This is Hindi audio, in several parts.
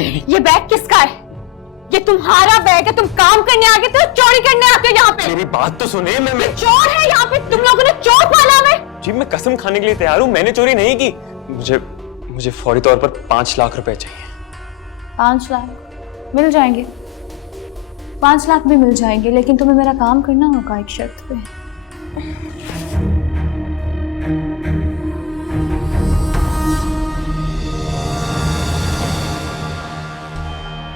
ये बैग किसका है? ये तुम्हारा बैग है? तुम काम करने आ गए थे, चोरी करने आते हो यहाँ पे? मेरी बात तो सुने। मैं चोर है यहाँ पे? तुम लोगों ने चोर पाला हमें? जी मैं कसम खाने के लिए तैयार हूँ, मैंने चोरी नहीं की। मुझे फौरी तौर पर 5 लाख रुपए चाहिए। 5 लाख मिल जाएंगे, 5 लाख भी मिल जाएंगे, लेकिन तुम्हें मेरा काम करना होगा एक शर्त पे।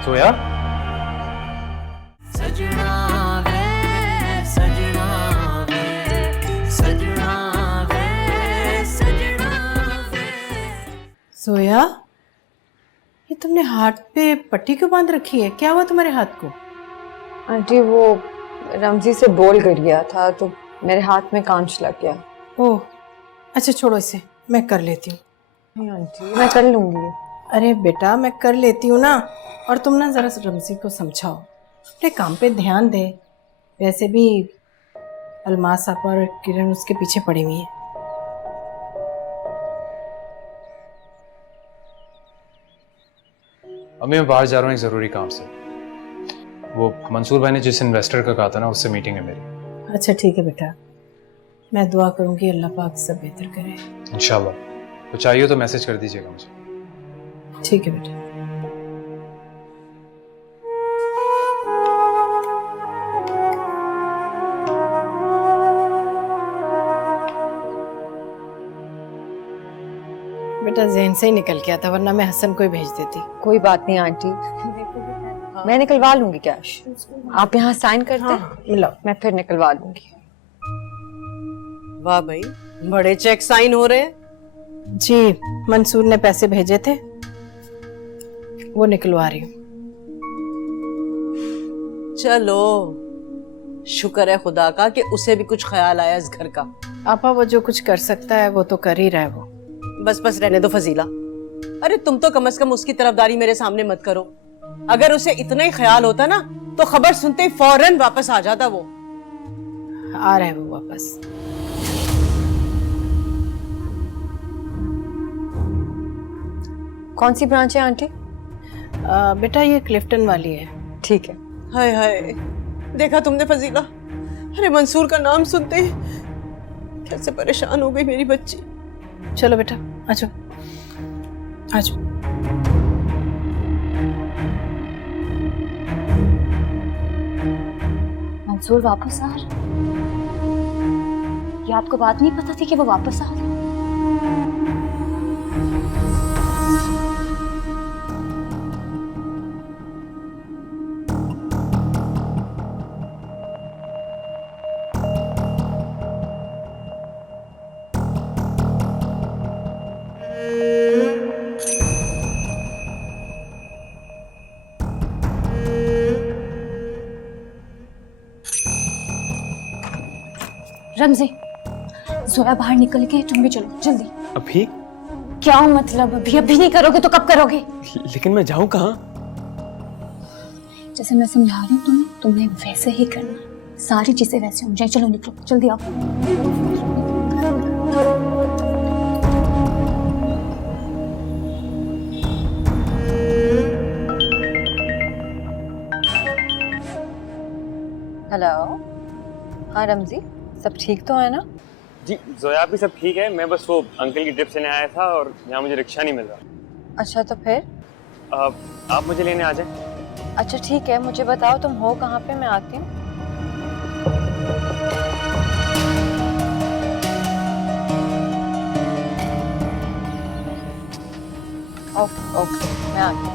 सोया? सोया, ये तुमने हाथ पे पट्टी क्यों बांध रखी है? क्या हुआ तुम्हारे हाथ को? आंटी वो रमजी से बोल गिर गया था तो मेरे हाथ में कांच लग गया। ओह अच्छा, छोड़ो इसे, मैं कर लेती हूँ। नहीं आंटी, मैं कर लूंगी। अरे बेटा, मैं कर लेती हूँ ना। और तुम ना जरा रमजी को समझाओ, अपने काम पे ध्यान दे। वैसे भी अलमास आपा और किरण उसके पीछे पड़ी हुई है। अभी मैं बाहर जा रहा हूँ एक ज़रूरी काम से। वो मंसूर भाई ने जिस इन्वेस्टर का कहा था ना, उससे मीटिंग है मेरी। अच्छा ठीक है बेटा, मैं दुआ करूँगी अल्लाह पाक सब बेहतर करे। इंशाल्लाह। तो चाहिए तो मैसेज कर दीजिएगा मुझे। ठीक है बेटा। बेटा जहन से ही निकल गया था, वरना मैं हसन को ही भेज देती। कोई बात नहीं आंटी, मैं निकलवा लूंगी कैश। आप यहाँ साइन करते हैं? हाँ, मिलाओ। मैं फिर निकलवा लूंगी। वाह भाई, बड़े चेक साइन हो रहे हैं। जी, मंसूर ने पैसे भेजे थे, वो निकलवा रही हूँ। चलो शुक्र है खुदा का कि उसे भी कुछ ख्याल आया इस घर का। आपा वो जो कुछ कर सकता है वो तो कर ही रहा है। वो बस बस रहने दो फजीला। अरे तुम तो कम से कम उसकी तरफदारी मेरे सामने मत करो। अगर उसे इतना ही ख्याल होता ना तो खबर सुनते ही फौरन वापस आ जाता। वो आ रहा है वो वापस। कौन सी ब्रांच है आंटी? बेटा ये क्लिफ्टन वाली है। ठीक है। हाय हाय, देखा तुमने फजीला? अरे मंसूर का नाम सुनते ही कैसे परेशान हो गई मेरी बच्ची। चलो बेटा आ जाओ, आ जाओ। मंसूर वापस आ रहा? ये आपको बात नहीं पता थी कि वो वापस आ रहा? रमजी, जोया बाहर निकल के, तुम भी चलो जल्दी। अभी? क्या मतलब अभी? अभी नहीं करोगे तो कब करोगे? लेकिन मैं जाऊं कहाँ? जैसे मैं समझा रही हूँ तुम्हें वैसे ही करना। सारी चीजें वैसे हो जाए। चलो निकलो, जल्दी आओ। हेलो, हाँ रमजी, सब ठीक तो है ना? जी जोया भी सब ठीक है। मैं बस वो अंकल की ट्रिप से लेने आया था और यहाँ मुझे रिक्शा नहीं मिल रहा। अच्छा तो फिर? आप मुझे लेने आ जाए। अच्छा ठीक है, मुझे बताओ तुम हो कहाँ पे, मैं आती हूँ। ओके ओके, मैं आती हूँ।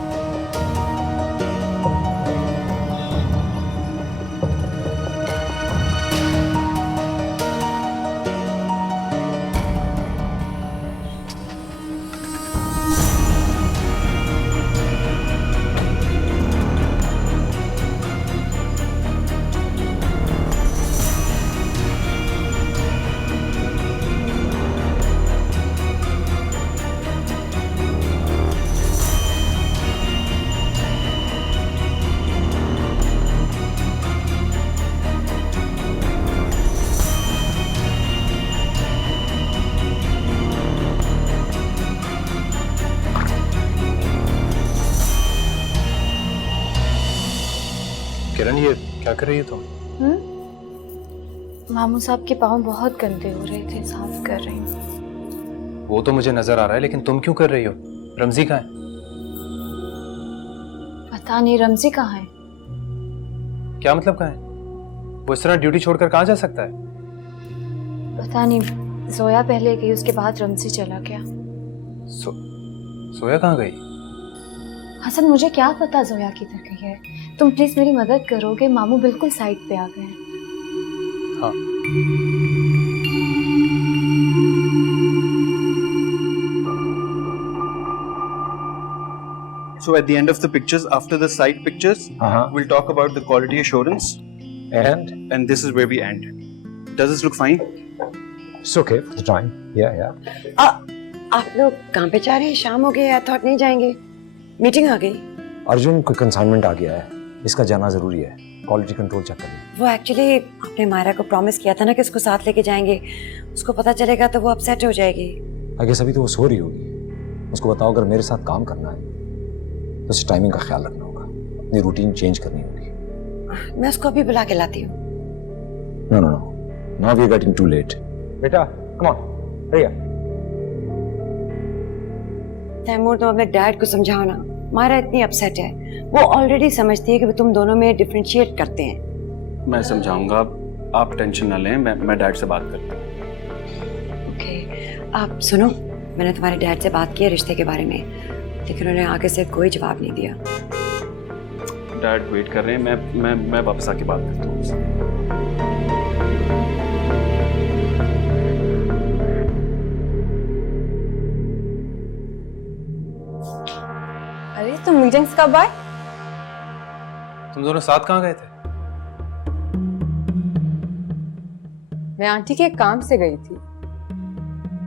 क्या कर रही हो तुम? मामू साहब के पाँव बहुत गंदे हो रहे थे, साफ कर रही हूँ। वो तो मुझे नजर आ रहा है, लेकिन तुम क्यों कर रही हो? रमजी कहाँ है? पता नहीं रमजी कहाँ है। क्या मतलब कहाँ है? वो इस तरह ड्यूटी छोड़कर कहाँ जा सकता है? पता नहीं, जोया पहले गई, उसके बाद रमजी चला गया। सोया कहाँ गई? हसन मुझे क्या पता जोया किधर गई है। तुम प्लीज मेरी मदद करोगे? मामू बिल्कुल साइड पे आ गए हैं। हाँ। So at the end of the pictures, after the site pictures, we'll talk about the quality assurance, and this is where we end. Does this look fine? It's okay for the time. Yeah. आप लोग कहाँ पे जा रहे हैं? शाम हो गई है, थॉट नहीं जाएंगे? मीटिंग आ गई। अर्जुन को कंसाइनमेंट आ गया है, इसका जाना जरूरी है। क्वालिटी कंट्रोल चेक करना। वो एक्चुअली आपने मायरा को प्रॉमिस किया था ना कि उसको साथ लेके जाएंगे। उसको पता चलेगा तो वो अपसेट हो जाएगी। आगे सभी तो वो सो रही होगी। उसको बताओ अगर मेरे साथ काम करना है तो उसे टाइमिंग का ख्याल रखना होगा, अपनी रूटीन चेंज करनी होगी। मैं उसको अभी बुला के लाती हूँ। No no no, now we are getting too late. बेटा come on, hurry up. Taimur, तुम अपने डैड को समझाओ ना। मायरा इतनी अपसेट है, वो ऑलरेडी समझती है कि तुम दोनों में डिफरेंशिएट करते हैं। मैं समझाऊंगा, आप टेंशन ना लें, मैं डैड से बात करता हूँ। ओके, आप सुनो, मैंने तुम्हारे डैड से बात की है रिश्ते के बारे में, लेकिन उन्होंने आगे से कोई जवाब नहीं दिया। डैड वेट कर रहे हैं, मैं वापस आके बात करता हूँ उससे। अरे तुम मीटिंग्स कब आए? तुम दोनों साथ कहाँ गए थे? मैं आंटी के काम से गई थी,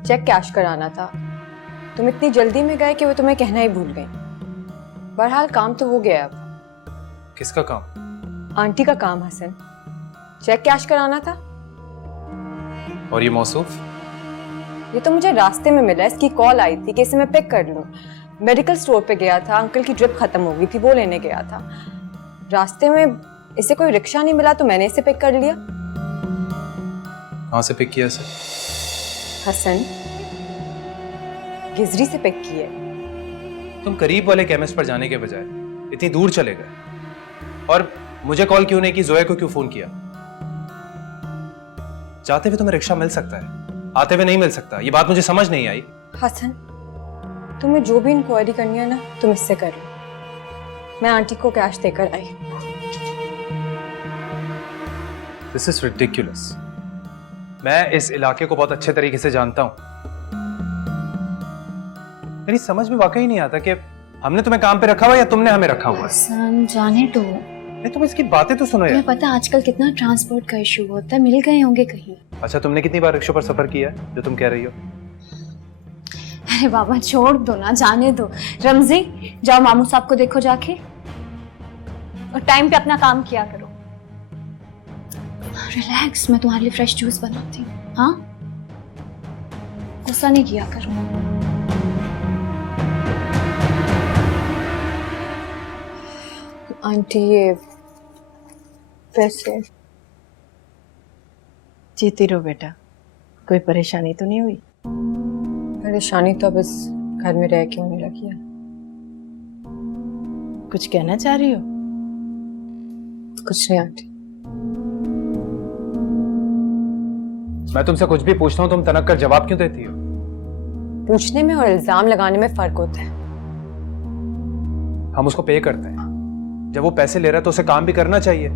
चेक कैश कराना था। तुम इतनी जल्दी में गए कि वो तुम्हें कहना ही भूल गई। बहरहाल काम तो हो गया। अब किसका काम? आंटी का काम हसन, चेक कैश कराना था। और ये मौसूफ? ये तो मुझे रास्ते में मिला, इसकी कॉल आई थी कि इसे मैं पिक कर लूं। मेडिकल स्टोर पे गया था, अंकल की ड्रिप खत्म हो गई थी, वो लेने गया था। रास्ते में इसे कोई रिक्शा नहीं मिला तो मैंने इसे पिक कर लिया। कहाँ से पिक किया इसे? हसन, गिजरी से पिक किए। तुम करीब वाले केमिस्ट पर जाने के बजाय इतनी दूर चले गए, और मुझे कॉल क्यों नहीं की? जोया को क्यों फोन किया? जाते हुए तुम्हें रिक्शा मिल सकता है, आते हुए नहीं मिल सकता। ये बात मुझे समझ नहीं आई। हसन, तुम्हें जो भी इंक्वायरी करनी है ना, तुम इससे कर लो। मैं आंटी को कैश देकर आई। This is ridiculous. मैं इस इलाके को बहुत अच्छे तरीके से जानता हूं। मेरी समझ में वाकई नहीं आता कि हमने तुम्हें काम पे रखा हुआ या तुमने हमें रखा हुआ। हसन जाने दो। नहीं, तुम इसकी बातें तो सुनो यार। तुम्हें पता आजकल कितना ट्रांसपोर्ट का इशू होता है, मिल गए होंगे कहीं। अच्छा, तुमने कितनी बार रिक्शा पर सफर किया है जो तुम कह रही हो? अरे बाबा छोड़ दो ना, जाने दो। रमजी, जाओ मामू साहब को देखो जाके, और टाइम पे अपना काम किया करो। रिलैक्स, मैं तुम्हारे लिए फ्रेश जूस बनाती हूँ। हाँ, गुस्सा नहीं किया करो। आंटी, ये वैसे जीती रहो बेटा, कोई परेशानी तो नहीं हुई? परेशानी तो बस घर में रह के होने लगी है। कुछ कहना चाह रही हो? कुछ नहीं आंटी। मैं तुमसे कुछ भी पूछता हूँ, तुम तनक कर जवाब क्यों देती हो? पूछने में और इल्जाम लगाने में फर्क होता है। हम उसको पे करते हैं, जब वो पैसे ले रहा है तो उसे काम भी करना चाहिए।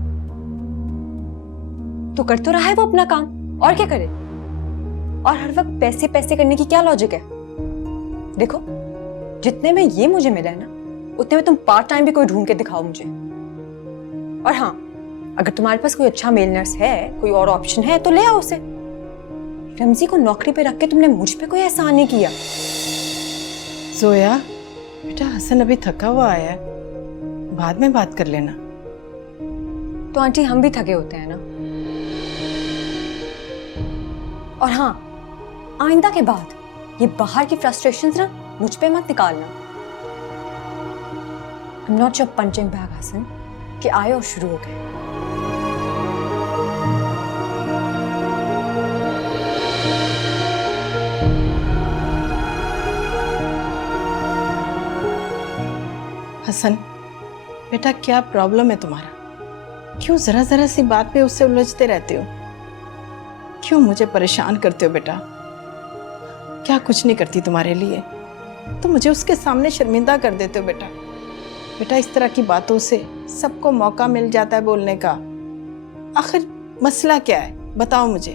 तो कर तो रहा है वो अपना काम, और क्या करे? और हर वक्त पैसे पैसे करने की क्या लॉजिक है? देखो, जितने में ये मुझे मिला है ना, उतने में तुम पार्ट टाइम भी कोई ढूंढ के दिखाओ मुझे। और हाँ, अगर तुम्हारे पास कोई अच्छा मेल नर्स है, कोई और ऑप्शन है, तो ले आओ उसे। रमजी को नौकरी पे रख के तुमने मुझ पे कोई एहसान नहीं किया। जोया बेटा, हसन अभी थका हुआ आया है, बाद में बात कर लेना। तो आंटी, हम भी थके होते हैं ना। और हाँ, आइंदा के बाद ये बाहर की फ्रस्ट्रेशंस ना मुझ पे मत निकालना। I'm not your punching bag, Hasan, कि आए और शुरू हो गए। हसन, बेटा क्या प्रॉब्लम है तुम्हारा? क्यों जरा जरा सी बात पे उससे उलझते रहते हो? क्यों मुझे परेशान करते हो बेटा? क्या कुछ नहीं करती तुम्हारे लिए, तो मुझे उसके सामने शर्मिंदा कर देते हो बेटा। बेटा इस तरह की बातों से सबको मौका मिल जाता है बोलने का। आखिर मसला क्या है, बताओ मुझे।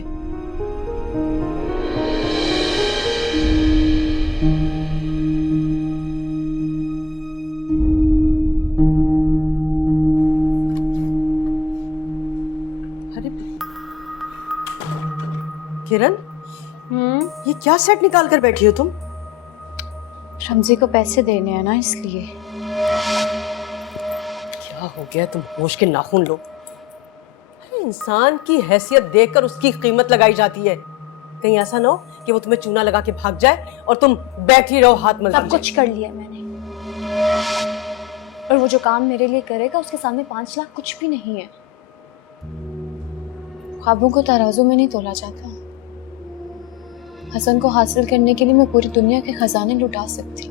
अरे किरण, ये क्या सेट निकाल कर बैठी हो तुम? रमजी को पैसे देने हैं ना, इसलिए। क्या हो गया, तुम होश के नाखून लो। अरे इंसान की हैसियत देखकर उसकी कीमत लगाई जाती है। कहीं ऐसा ना हो कि वो तुम्हें चूना लगा के भाग जाए और तुम बैठी रहो हाथ मलती सब कुछ कर लिया मैंने, और वो जो काम मेरे लिए करेगा उसके सामने 5 लाख कुछ भी नहीं है। ख्वाबों को तराजू में नहीं तोला जाता। हसन को हासिल करने के लिए मैं पूरी दुनिया के खजाने लुटा सकती,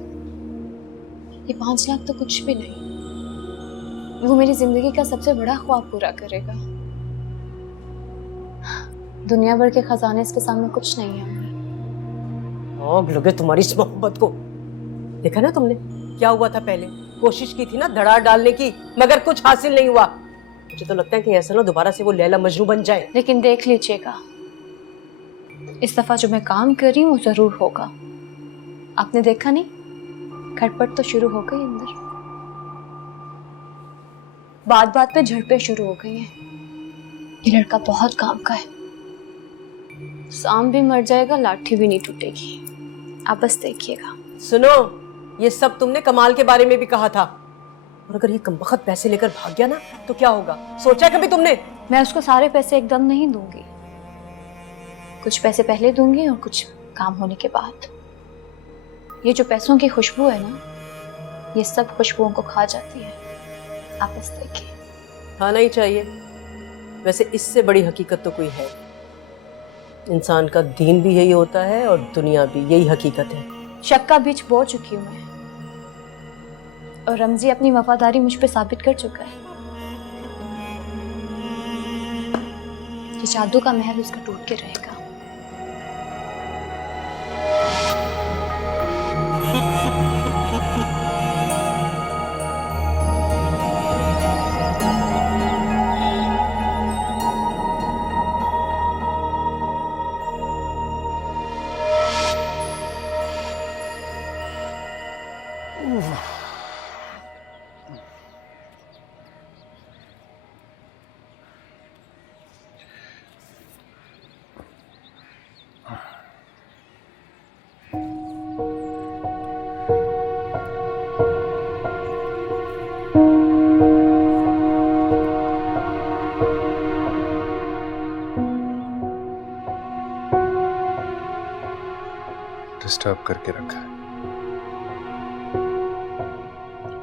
ये 5 लाख तो कुछ भी नहीं। वो मेरी जिंदगी का सबसे बड़ा ख्वाब पूरा करेगा। दुनिया भर के खजाने इसके सामने कुछ नहीं है। आग लगे तुम्हारी इस मोहब्बत को। देखा ना तुमने क्या हुआ था पहले? कोशिश की थी ना धड़ा डालने की, मगर कुछ हासिल नहीं हुआ। मुझे तो लगता है कि ऐसा ना दोबारा से वो लैला मजनू बन जाए। लेकिन देख लीजिएगा, इस दफा जो मैं काम कर रही हूँ वो जरूर होगा। आपने देखा नहीं, खटपट तो शुरू हो गई अंदर, बात बात पे झड़पें शुरू हो गई हैं। ये लड़का बहुत काम का है, सांप भी मर जाएगा, लाठी भी नहीं टूटेगी। आप बस देखिएगा। सुनो, ये सब तुमने कमाल के बारे में भी कहा था, और अगर ये कमबख्त पैसे लेकर भाग गया ना तो क्या होगा, सोचा कभी तुमने? मैं उसको सारे पैसे एकदम नहीं दूंगी, कुछ पैसे पहले दूंगी और कुछ काम होने के बाद। ये जो पैसों की खुशबू है ना, ये सब खुशबुओं को खा जाती है। आप बस देखिए। खाना ही चाहिए। वैसे इससे बड़ी हकीकत तो कोई है। इंसान का दीन भी यही होता है और दुनिया भी यही हकीकत है। शक का बीज बो चुकी हूँ मैं, और रमजी अपनी वफादारी मुझ पे साबित कर चुका है। ये जादू का महल उसका टूट के रहेगा। डिस्टर्ब करके रखा है।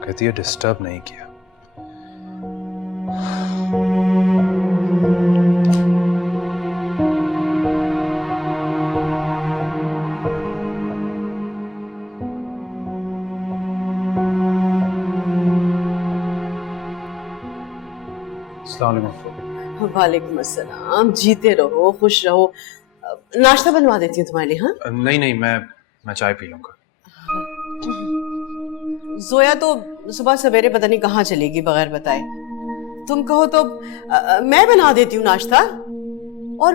कहती है डिस्टर्ब नहीं किया। अस्सलाम वालेकुम। वालेकुम अस्सलाम। जीते रहो, खुश रहो। नाश्ता बनवा देती हूँ तुम्हारे लिए। हाँ, नहीं नहीं, मैं चाय पी लूंगा। जोया तो सुबह सवेरे पता नहीं कहाँ चलेगी बगैर बताए। तुम कहो तो मैं बना देती हूँ नाश्ता। और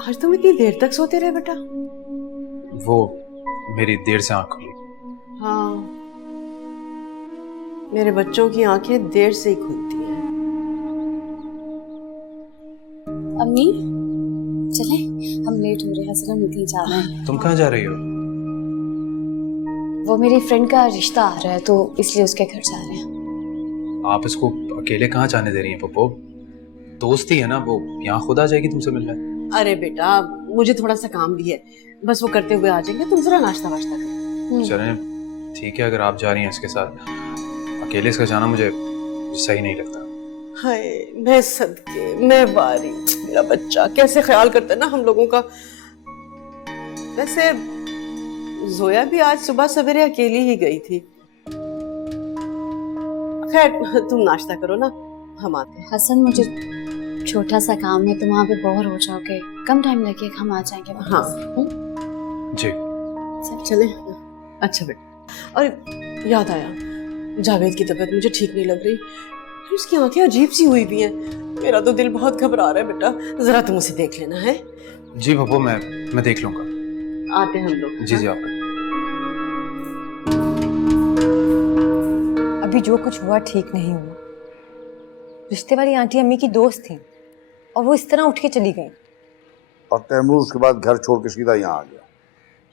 आज तुम इतनी देर तक सोते रहे बेटा? वो मेरी देर से आँख खुली। हाँ, मेरे बच्चों की आंखें देर से ही खुलती हैं। अम्मी चले, हम लेट हो रहे हैं, हसन मीटिंग जा रहे हैं। तुम कहाँ जा रही हो? वो मेरी फ्रेंड का रिश्ता आ रहा है तो इसलिए उसके घर जा रहे हैं। आप इसको अकेले कहाँ जाने दे रही हैं पप्पो? दोस्ती है ना, वो यहाँ खुद आ जाएगी तुमसे मिलने। अरे बेटा, मुझे थोड़ा सा काम भी है, बस वो करते हुए आ जाएंगे। तुम जरा नाश्ता वाश्ता करो। चलें, ठीक है, अगर आप जा रही हैं इसके साथ। अकेले इसका जाना मुझे सही नहीं लगता। हाय, मैं सदके, मैं वारी, मेरा बच्चा कैसे ख्याल करता है ना हम लोगों का। वैसे जोया भी आज सुबह सवेरे अकेली ही गई थी। खैर तुम नाश्ता करो ना, हम आते हैं। हसन, मुझे छोटा सा काम है, तुम वहाँ पे बोर हो जाओगे, कम टाइम लगे, हम आ जाएंगे वापस। हाँ। जी। चले। अच्छा बेटा, और याद आया, जावेद की तबीयत मुझे ठीक नहीं लग रही, उसकी आंखें अजीब सी हुई भी हैं। मेरा तो दिल बहुत घबरा रहा है बेटा, जरा तुम उसे देख लेना है। जी बब्बू, मैं देख लूंगा। आते हैं हम लोग। जी जी, आप अभी जो कुछ हुआ ठीक नहीं हुआ। रिश्ते वाली आंटी अम्मी की दोस्त थी और वो इस तरह उठ के चली गई। और तैमूर उसके बाद घर छोड़ के सीधा यहाँ आ गया।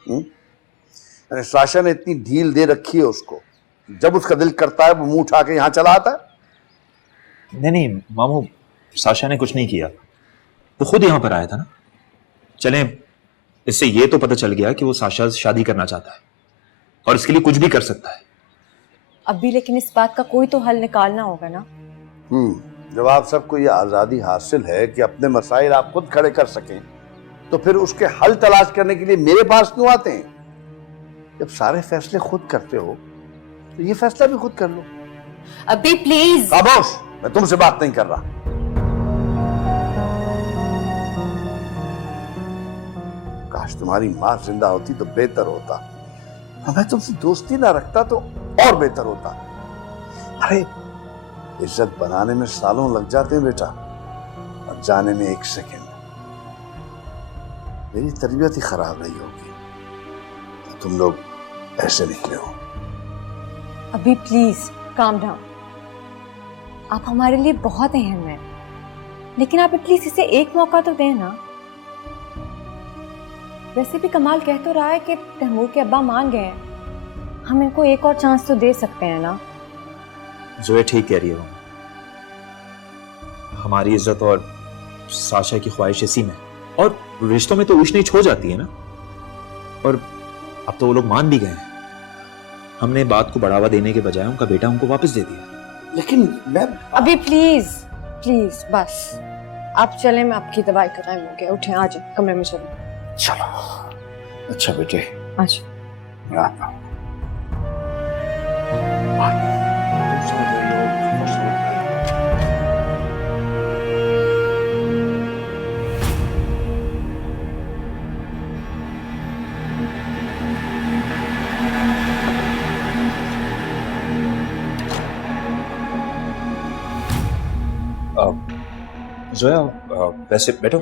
यानी साशा ने इतनी ढील दे रखी है उसको, जब उसका दिल करता है वो मुंह उठा के यहाँ चला आता है। नहीं मामू, साशा ने कुछ नहीं किया, वो खुद यहाँ पर आया था ना। चलें, इससे ये तो पता चल गया कि वो साशा से शादी करना चाहता है और इसके लिए कुछ भी कर सकता है। अभी लेकिन इस बात का कोई तो हल निकालना होगा ना। जब आप सबको ये आजादी हासिल है कि अपने मसाइल आप खुद खड़े कर सकें, तो फिर उसके हल तलाश करने के लिए मेरे पास क्यों आते हैं? जब सारे फैसले खुद करते हो तो ये फैसला भी खुद कर लो। अभी प्लीज। खामोश, मैं तुमसे बात नहीं कर रहा। काश तुम्हारी मां जिंदा होती तो बेहतर होता, मैं तुमसे दोस्ती ना रखता तो और बेहतर होता। अरे इज्जत बनाने में सालों लग जाते हैं बेटा, और जाने में 1 सेकंड। मेरी तरबियत ही खराब रही होगी तो तुम लोग ऐसे निकले हो। अभी प्लीज काम डाउन। आप हमारे लिए बहुत अहम हैं, लेकिन आप एटलीस्ट इसे एक मौका तो दें ना। वैसे भी कमाल कह तो रहा है कि तैमूर के अब्बा मान गए हैं, हम इनको एक और चांस तो दे सकते हैं ना। जोया ठीक कह रही है, हमारी इज्जत और साशा की ख्वाहिश इसी में, और रिश्तों में तो ऊंच नीच हो जाती है ना। और अब तो वो लोग मान भी गए हैं, हमने बात को बढ़ावा देने के बजाय उनका बेटा उनको वापस दे दिया। लेकिन मैं अभी प्लीज प्लीज बस आप चलें, मैं आपकी दवाई का टाइम हो गया। उठें, आ जाए कमरे में चलें। चलो। अच्छा बेटे, अच्छा मैं आता हूं। तुम समझ रही हो, मैं समझ रही हूं। जोया, वैसे बैठो,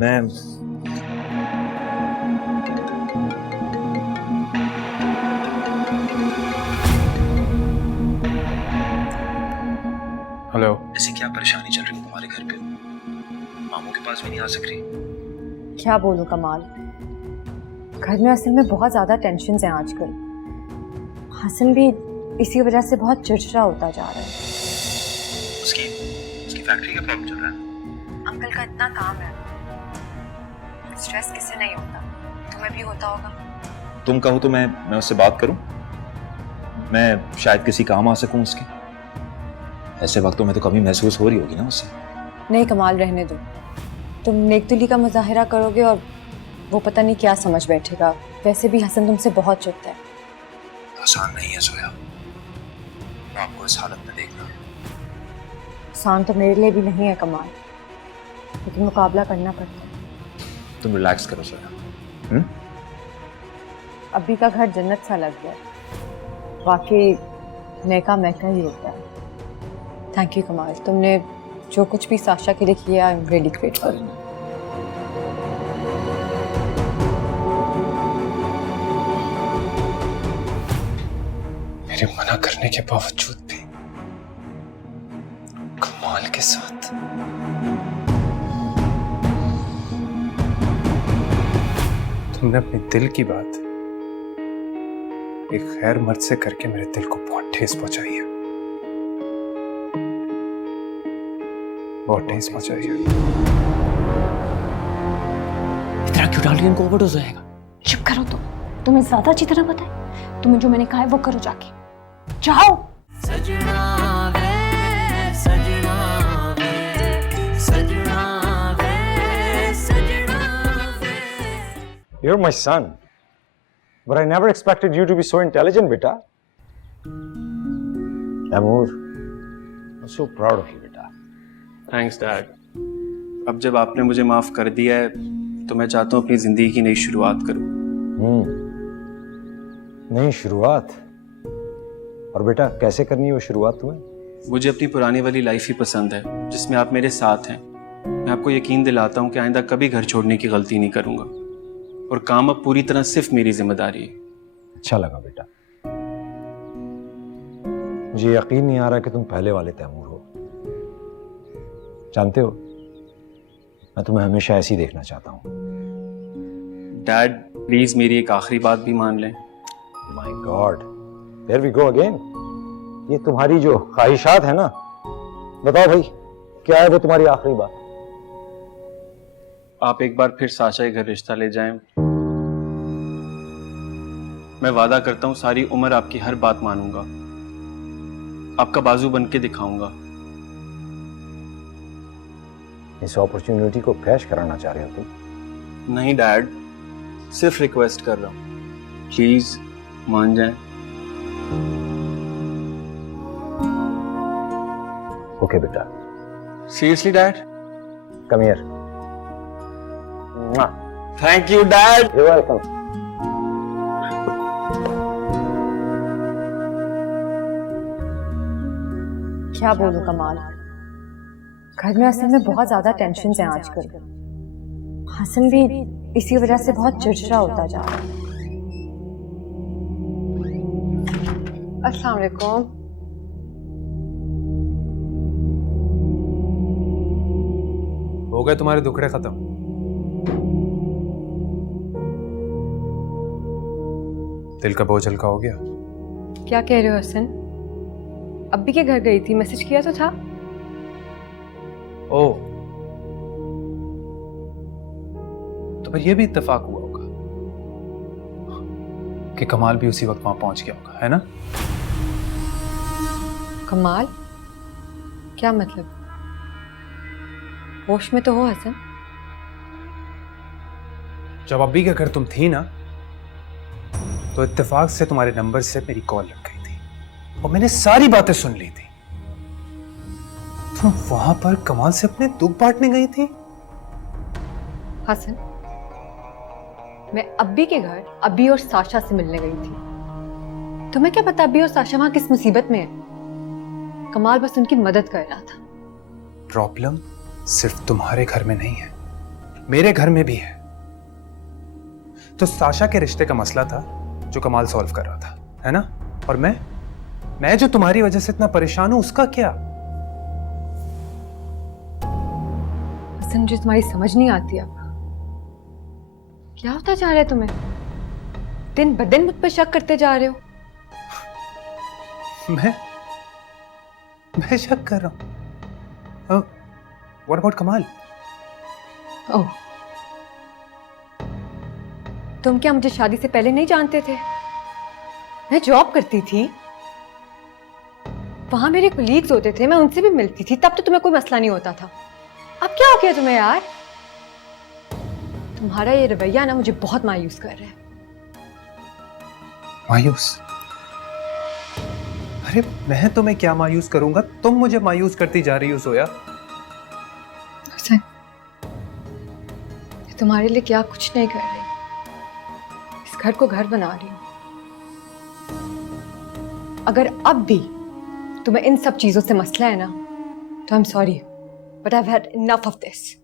मैं हेलो। ऐसी क्या परेशानी चल रही है तुम्हारे घर पे? मामू के पास भी नहीं आ सक रही। क्या बोलूं कमाल, घर में असल में बहुत ज्यादा टेंशन हैं आजकल। हसन भी इसी वजह से बहुत चिड़चिड़ा होता जा रहा है। उसकी फैक्ट्री का प्रॉब्लम चल रहा है। अंकल का इतना काम है, स्ट्रेस किसे नहीं होता, तुम्हें भी होता होगा। तुम कहो तो मैं उससे बात करूं, मैं शायद किसी काम आ सकूं उसके। ऐसे वक्तों में तो कमी महसूस हो रही होगी ना उससे। नहीं कमाल, रहने दो। तुम नेकदिली का मुजाहिरा करोगे और वो पता नहीं क्या समझ बैठेगा। वैसे भी हसन तुमसे बहुत चिढ़ता है। आसान नहीं है जोया, मैं आपको इस हालत में देखना। आसान तो मेरे लिए भी नहीं है कमाल, लेकिन मुकाबला करना पड़ता है। तुम रिलैक्स करो जोया। अभी का घर जन्नत सा लग गया, वाकई नेका महका ही होता है। थैंक यू कमाल, तुमने जो कुछ भी साशा के लिए किया, आई एम रियली ग्रेटफुल। मेरे मना करने के बावजूद भी कमाल के साथ तुमने अपने दिल की बात एक गैर मर्द से करके मेरे दिल को बहुत ठेस पहुंचाई है, बहुत ठेस पहुंचाई है। इतना क्यों डाल रही है? इनको ओवरडोज हो जाएगा। चुप करो तुम, तुम्हें ज्यादा अच्छी तरह पता है। तुम्हें जो मैंने कहा है वो करो, जाके जाओ। You're my son, but I never expected you to be so intelligent, beta. Amor, so proud of you, बेटा. Thanks dad. अब जब आपने मुझे माफ कर दिया है तो मैं चाहता हूँ अपनी जिंदगी की नई शुरुआत करूँ. नई शुरुआत. और बेटा कैसे करनी है वो शुरुआत तुम्हें? मुझे अपनी पुरानी वाली लाइफ ही पसंद है जिसमें आप मेरे साथ हैं. मैं आपको यकीन दिलाता हूँ कि आइंदा कभी घर छोड़ने की गलती नहीं करूँगा और काम अब पूरी तरह सिर्फ मेरी जिम्मेदारी है. अच्छा लगा बेटा. मुझे यकीन नहीं आ रहा कि तुम पहले वाले तैमूर हो. जानते हो मैं तुम्हें हमेशा ऐसे ही देखना चाहता हूँ. डैड प्लीज मेरी एक आखिरी बात भी मान लें. My God, there we go again. ये तुम्हारी जो ख्वाहिशात है ना, बताओ भाई क्या है वो तुम्हारी आखिरी बात? आप एक बार फिर साशा के घर रिश्ता ले जाएं. मैं वादा करता हूँ सारी उम्र आपकी हर बात मानूंगा, आपका बाजू बन के दिखाऊंगा. इस अपॉर्चुनिटी को कैश कराना चाह रहे हो तुम? नहीं डैड, सिर्फ रिक्वेस्ट कर रहा हूँ, प्लीज मान जाएं. ओके बेटा. Seriously dad? Come here. Thank you dad. You welcome. क्या बोलूं कमाल, घर में असल में बहुत ज्यादा टेंशन है आजकल. हसन भी इसी वजह से बहुत चिड़चिड़ा होता जा रहा है. अस्सलाम वालेकुम. हो गए तुम्हारे दुखड़े खत्म? दिल का बोझ हल्का हो गया? क्या कह रहे हो हसन? अब्बी के घर गई थी, मैसेज किया तो था. ओह, तो फिर ये भी इत्तेफाक हुआ होगा कि कमाल भी उसी वक्त वहां पहुंच गया होगा, है ना? कमाल? क्या मतलब? होश में तो हो हसन? जब अब्बी के घर तुम थी ना, तो इत्तेफाक से तुम्हारे नंबर से मेरी कॉल लग गई थी और मैंने सारी बातें सुन ली थी. तुम वहां पर कमाल से अपने दुख बांटने गई थी? हसन, मैं अब्बी के घर अब्बी और साशा से मिलने गई थी. तुम्हें क्या पता अब्बी और साशा वहां किस मुसीबत में है? कमाल बस उनकी मदद कर रहा था. प्रॉब्लम सिर्फ तुम्हारे घर में नहीं है, मेरे घर में भी है. तो साशा के रिश्ते का मसला था जो कमाल सॉल्व कर रहा था, है ना? और मैं जो तुम्हारी वजह से इतना परेशान हूं, उसका क्या? हसन, मुझे तुम्हारी समझ नहीं आती. अब क्या होता जा रहा है तुम्हें? दिन ब दिन मुझ पर शक करते जा रहे हो. मैं शक कर रहा हूं? व्हाट अबाउट कमाल? ओह, तुम क्या मुझे शादी से पहले नहीं जानते थे? मैं जॉब करती थी, वहां मेरे कोलीग्स होते थे, मैं उनसे भी मिलती थी, तब तो तुम्हें कोई मसला नहीं होता था. अब क्या हो गया तुम्हें यार? तुम्हारा ये रवैया ना मुझे बहुत मायूस कर रहा है. मायूस? अरे मैं तुम्हें क्या मायूस करूंगा? तुम मुझे मायूस करती जा रही हो सोया. हसन, तुम्हारे लिए क्या कुछ नहीं कर रही, इस घर को घर बना रही हूं. अगर अब भी तुम्हें इन सब चीजों से मसला है ना, तो I am sorry, but I have had enough of this.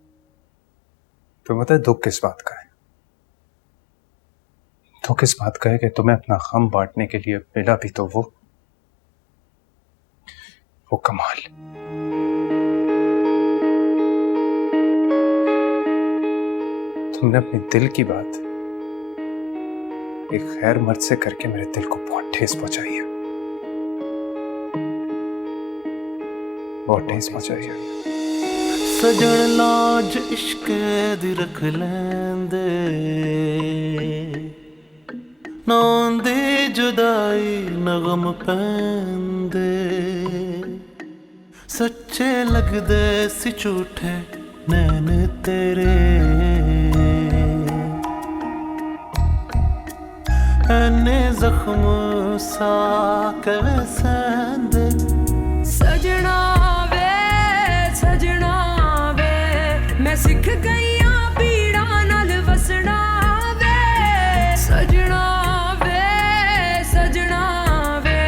तुम्हें पता है दुख किस बात का है? दुख किस बात का है कि तुम्हें अपना गम बांटने के लिए मिला भी तो वो कमाल. तुमने अपने दिल की बात एक गैर मर्द से करके मेरे दिल को बहुत ठेस पहुंचाई है, बहुत ठेस पहुंचाई है. सजन लाज इश्क दी रख लेंदे, नांदे जुदाई नगम पैंदे. सच्चे लगदे सी झूठे नैन तेरे, एने जख्म सा कैसे सजना मैं सीख गई हाँ पीड़ा नाल वसना वे सजना वे सजना वे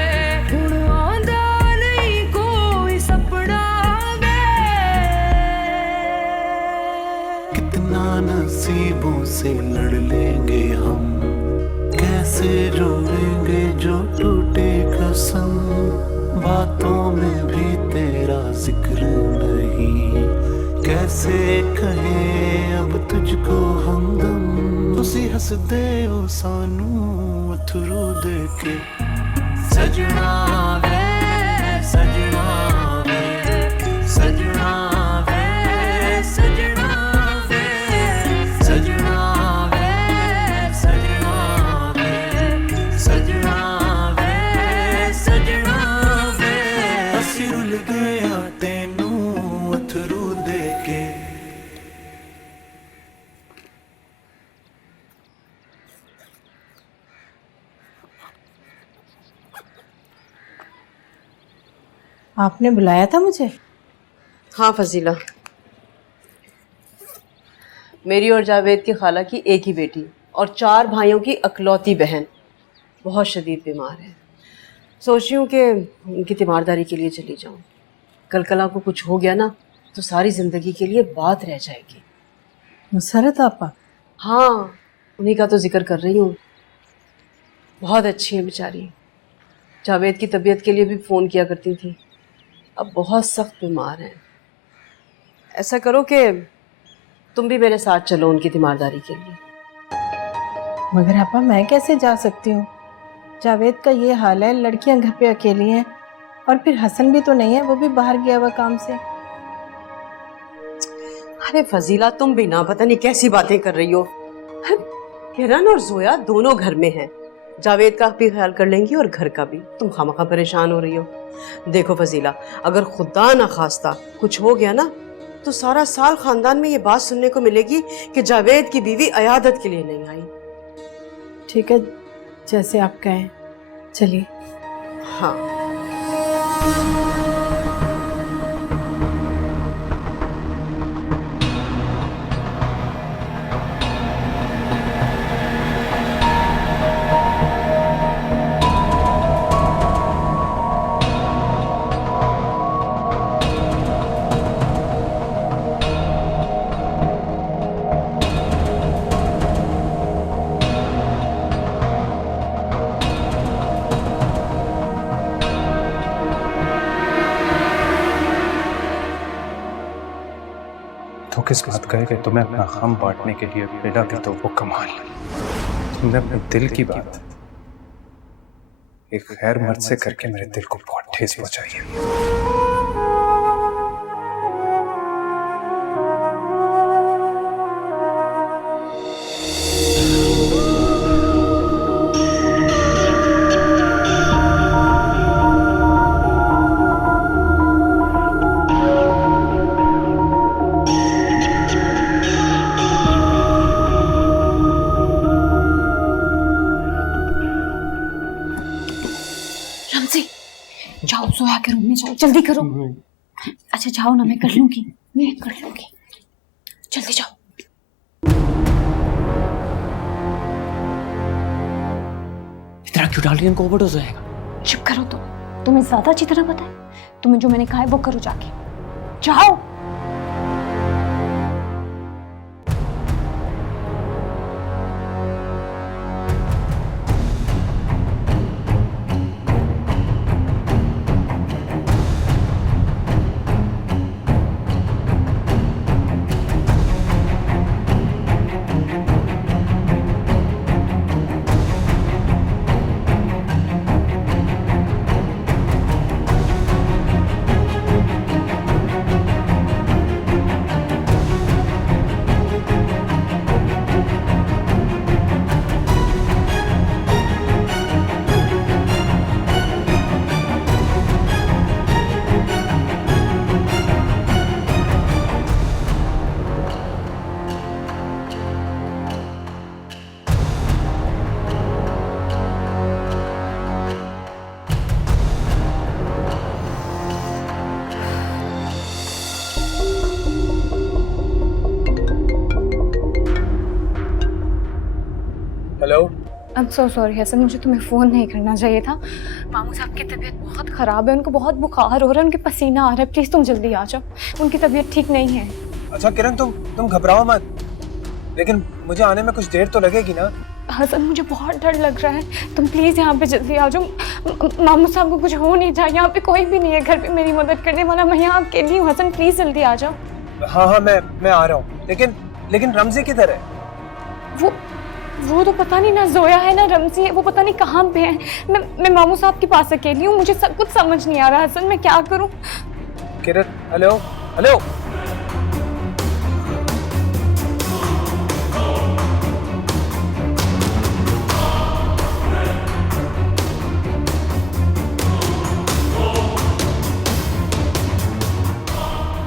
हुण आंदा नहीं कोई सपना वे कितना नसीबों से लड़ लेंगे हम, कैसे जोड़ेंगे जो टूटे कसम। बातों में भी तेरा जिक्र नहीं, कैसे कहें अब तुझको हमदम। तुसी हंस दे ओ सानू अथरू दे के सजना वे सजना वे सजना वे सजना वे सजना वे सजना वे सजना वे सजना वे असी रुल गया तेनू अथरू दे के। आपने बुलाया था मुझे? हाँ फजीला, मेरी और जावेद की खाला की एक ही बेटी और 4 भाइयों की अकलौती बहन बहुत शदीद बीमार है। सोच रही हूँ कि उनकी तीमारदारी के लिए चली जाऊँ। कल कला को कुछ हो गया ना तो सारी ज़िंदगी के लिए बात रह जाएगी। मुसरत आपा? हाँ, उन्हीं का तो जिक्र कर रही हूँ। बहुत अच्छी है बेचारी, जावेद की तबीयत के लिए भी फ़ोन किया करती थी। अब बहुत सख्त बीमार हैं। ऐसा करो कि तुम भी मेरे साथ चलो उनकी तीमारदारी के लिए। मगर आपा मैं कैसे जा सकती हूँ? जावेद का ये हाल है, लड़कियां घर पे अकेली हैं और फिर हसन भी तो नहीं है, वो भी बाहर गया हुआ काम से। अरे फजीला, तुम भी ना पता नहीं कैसी बातें कर रही हो। किरण और जोया दोनों घर में हैं। जावेद का भी ख्याल कर लेंगी और घर का भी। तुम खामखा परेशान हो रही हो। देखो फजीला, अगर खुदा ना खास्ता कुछ हो गया ना तो सारा साल खानदान में ये बात सुनने को मिलेगी कि जावेद की बीवी अयादत के लिए नहीं आई। ठीक है, जैसे आप कहें, चलिए। हाँ। तो किस बात का है कि तुम्हें अपना गम बांटने के लिए मिला भी तो वो कमाल। तुमने अपने दिल की बात एक गैर मर्द से करके मेरे दिल को बहुत ठेस पहुंचाई है। जाओ सोया के रूम में जाओ, जल्दी करो। अच्छा जाओ ना, मैं कर लूंगी, मैं कर लूंगी, जल्दी जाओ। इतना क्यों डाल रही है? इनको ओवरडोज हो जाएगा। चुप करो तुम्हें ज्यादा अच्छी तरह पता है। तुम्हें जो मैंने कहा है वो करो, जाके जाओ। I am so sorry Hasan, मुझे तुम्हें फ़ोन नहीं करना चाहिए था। मामू साहब की तबीयत बहुत ख़राब है, उनको बहुत बुखार हो रहा है, उनके पसीना आ रहा है। प्लीज़ तुम जल्दी आ जाओ, उनकी तबीयत ठीक नहीं है। अच्छा किरण, तुम घबराओ मत, लेकिन मुझे आने में कुछ देर तो लगेगी ना। हसन मुझे बहुत डर लग रहा है, तुम प्लीज़ यहाँ पे जल्दी आ जाओ। मामू साहब को कुछ हो नहीं चाहिए, यहाँ पे कोई भी नहीं है घर पे मेरी मदद करने वाला, मैं यहाँ अकेली हूँ। हसन प्लीज़ जल्दी आ जाओ। हाँ मैं आ रहा हूँ, लेकिन रमज़ी किधर है? वो तो पता नहीं, ना जोया है ना रमज़ी है, वो पता नहीं कहाँ पे है। मैं मामू साहब के पास अकेली हूँ, मुझे सब कुछ समझ नहीं आ रहा हसन, मैं क्या करूँ? किरण, हेलो हेलो।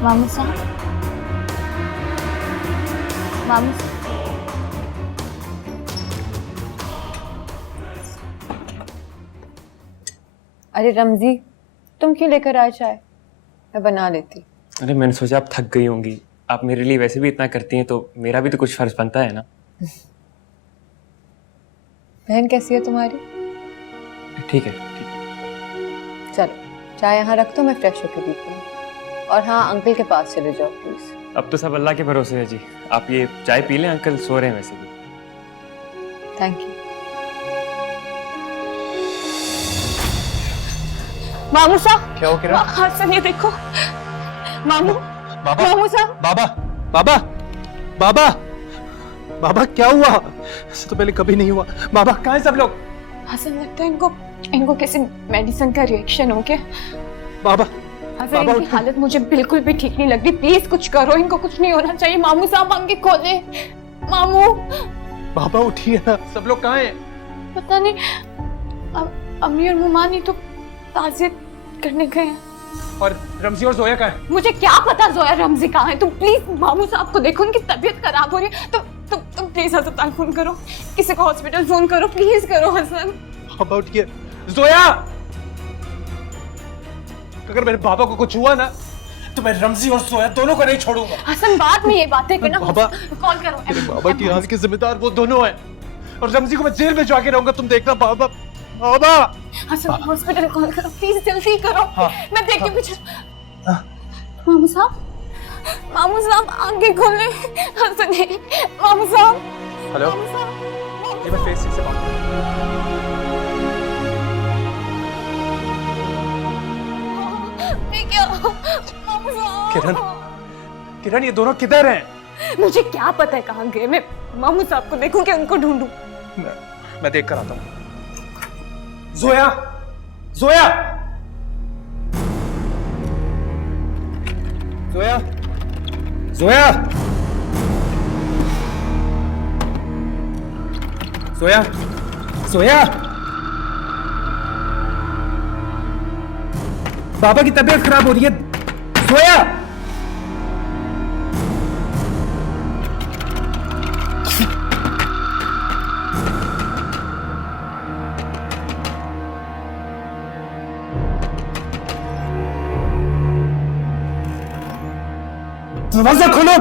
मामू साहब, मामू साहब। अरे रमजी, तुम क्यों लेकर आए चाय? मैं बना लेती। अरे मैंने सोचा आप थक गई होंगी, आप मेरे लिए वैसे भी इतना करती हैं तो मेरा भी तो कुछ फर्ज बनता है ना। बहन कैसी है तुम्हारी? ठीक है। चलो चाय यहाँ रख दो, मैं फ्रेश होकर पीती हूँ। और हाँ, अंकल के पास चले जाओ प्लीज। अब तो सब अल्लाह के भरोसे है जी। आप ये चाय पी लें, अंकल सो रहे हैं वैसे भी। Thank you. मामू साहब, क्या हो किरण? हसन ये देखो। मामू, बाबा, मामू साहब। बाबा क्या हुआ? इससे तो पहले कभी नहीं हुआ। बाबा कहाँ हैं सब लोग? हसन लगता है इनको किसी मेडिसिन का रिएक्शन हो गया। बाबा हसन, इनकी हालत मुझे बिल्कुल भी ठीक नहीं लग रही, प्लीज कुछ करो, इनको कुछ नहीं होना चाहिए। मामू साहब आंखें खोले। मामू। बाबा उठिए ना, सब लोग कहाँ हैं? पता नहीं, अम्मी और मुमानी तो ताज़ियत करने गए हैं। और रमज़ी और जोया कहाँ हैं? मुझे क्या पता जोया रमज़ी कहाँ है। तुम प्लीज मामू साहब को देखो, उनकी तबीयत खराब हो रही है। तुम प्लीज अस्पताल फोन करो, किसी को हॉस्पिटल फोन करो, प्लीज करो हसन। बाबा उठिए। जोया, अगर मेरे बाबा को कुछ हुआ ना तो मैं रमज़ी और जोया दोनों को नहीं छोड़ूंगा। हसन बाद में ये बातें करना, बाबा, कॉल करो। मेरे बाबा की हालत के जिम्मेदार वो दोनों हैं, और रमज़ी को मैं जेल में जाके रहूंगा, तुम देखना। बाबा हसन हॉस्पिटल कॉल करो प्लीज, जल्दी करो। हाँ, मैं देख के पीछे। मामू साहब आंखें खोले। हसन, मामू साहब। हेलो, मामू साहब। ये मैं फेस से बात कर रहा हूं। किरण ये दोनों किधर हैं? मुझे क्या पता है कहाँ गए। मैं मामू साहब को देखूं कि उनको ढूंढूं। मैं देख कर आता हूँ। जोया, जोया, जोया, जोया, जोया, जोया। बाबा की तबीयत खराब हो रही है। जोया, दरवाजा खोलो।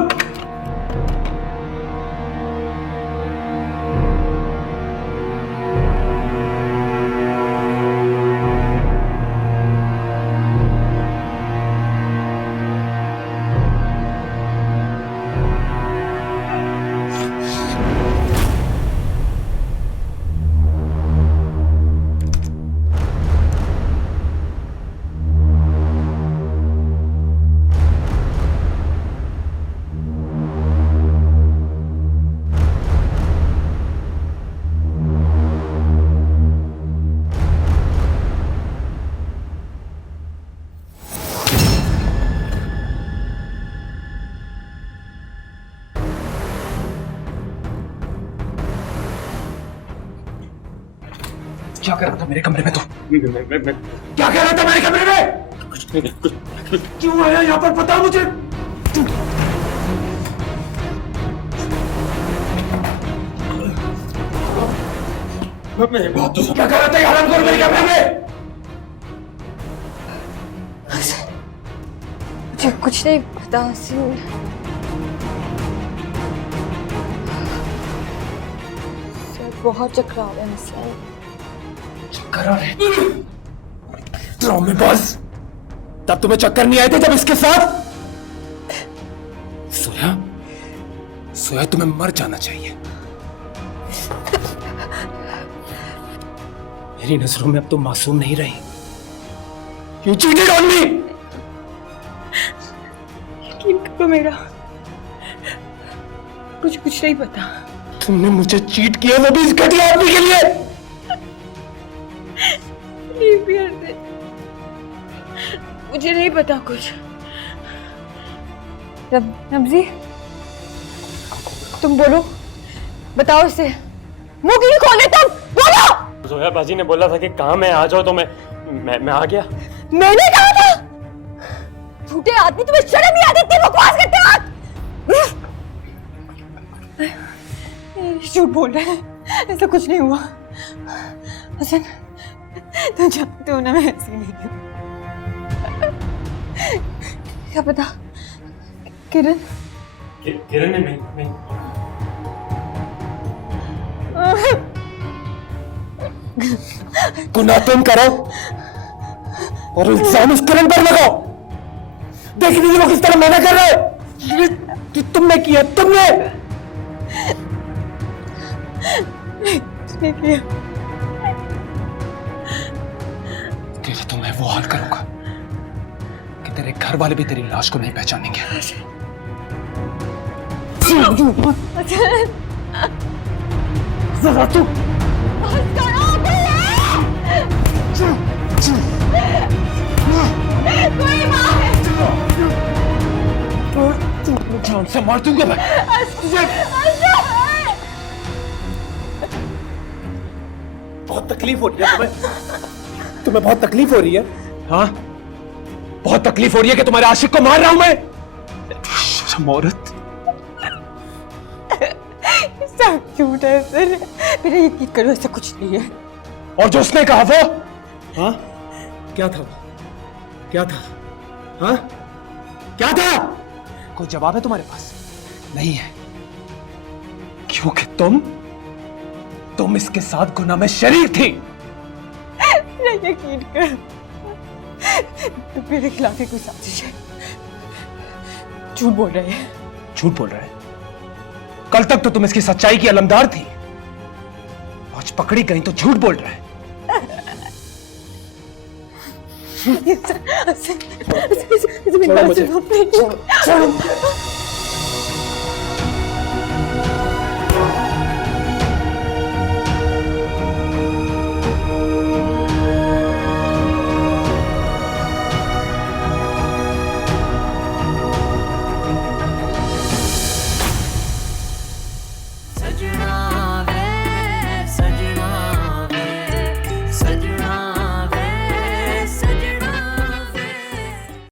क्या कर रहा था मेरे कमरे में? तो क्या कर रहा था मेरे कमरे में? क्यों आया यहाँ पर, पता मुझे? क्या कर रहा था यहाँ मेरे कमरे में? मुझे कुछ नहीं पता हसन। बहुत चक्कर आ रहे हैं मुझसे। चक्कर आ रहे? ड्रामेबाज, तब तुम्हें चक्कर नहीं आए थे जब इसके साथ? सोया, सोया तुम्हें मर जाना चाहिए। मेरी नजरों में अब तुम मासूम नहीं रही। You cheated on me! यकीन करो मेरा, कुछ नहीं पता। तुमने मुझे चीट किया, वो भी इस घटिया आदमी के लिए। प्लीज भी कर दे, मुझे नहीं पता कुछ। रब्जी, तुम बोलो, बताओ इसे। मुंह क्यों खोले तुम? बोलो। जोया बाजी ने बोला था कि काम है, आ जाओ, तो मैं आ गया। मैंने कहा था? झूठे आदमी, तुम्हें शर्म नहीं आती इतनी बकवास करते वक्त? झूठ बोल रहे हैं, ऐसा कुछ नहीं हुआ। हसन, तुम जानते हो ना मैं ऐसी नहीं हूँ। क्या पता किरण किरण ने नहीं। गुनाह तुम करो और इल्जाम इस किरण पर लगाओ। देख लीजिए वो किस तरह मना कर रहे हैं। कि तुमने किया, तुमने किया। तेरे तो मैं वो हाल करूंगा कि तेरे घर वाले भी तेरी लाश को नहीं पहचानेंगे। जरा तू जान से मार दूंगा मैं तुझे। बहुत तकलीफ हो रही है तुम्हें बहुत तकलीफ हो रही है? हाँ, बहुत तकलीफ हो रही है कि तुम्हारे आशिक को मार रहा हूं मैं। शर्म औरत, सब झूठ है सर, मेरा यकीन करो ऐसा कुछ नहीं है। और जो उसने कहा वो, हाँ क्या था वो? क्या था? हाँ क्या था? कोई जवाब है तुम्हारे पास? नहीं है, क्योंकि तुम इसके साथ गुनाह में शरीक थी। मेरा यकीन कर, तुम मेरे खिलाफ ही कोई साजिश है। झूठ बोल रहे हैं। झूठ बोल रहे हैं? कल तक तो तुम इसकी सच्चाई की अलमदार थी, आज पकड़ी गई तो झूठ बोल रहा है। छोड़ो मुझे।